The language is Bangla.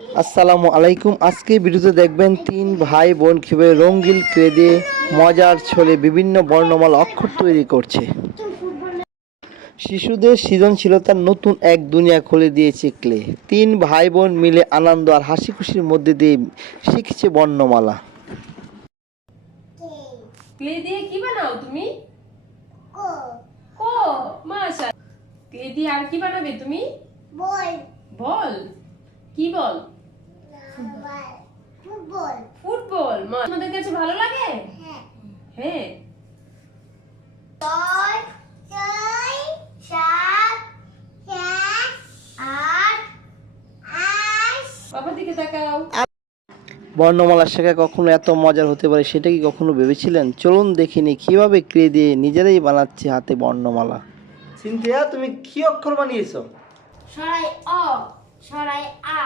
আসসালামু আলাইকুম। আজকে ভিডিওতে দেখবেন তিন ভাই বোন কিভাবে রঙিন ক্লে দিয়ে মজার ছলে বিভিন্ন বর্ণমালা অক্ষর তৈরি করছে। শিশুদের সৃজনশীলতার নতুন এক দুনিয়া খুলে দিয়েছে ক্লে। তিন ভাই বোন মিলে আনন্দ আর হাসি খুশির মধ্যে দিয়ে শিখছে বর্ণমালা। ক্লে দিয়ে কি বানাও তুমি? ও মাশাআল্লাহ। ক্লে দিয়ে আর কি বানাবে তুমি? বল। বল। কি বল? ফুটবল। ফুটবল। তোমাদের কাছে ভালো লাগে? হ্যাঁ। হ্যাঁ। 6 6 7 8 8 বাবার দিকে তাকাও। বর্ণমালা শেখা কখনো এত মজার হতে পারে সেটা কি কখনো ভেবেছিলেন? চলুন দেখিনি কিভাবে ক্লে দিয়ে নিজেরাই বানাচ্ছে হাতে বর্ণমালা। সিনথিয়া, তুমি কি অক্ষর বানিয়েছো? সরাই অ সরাই আ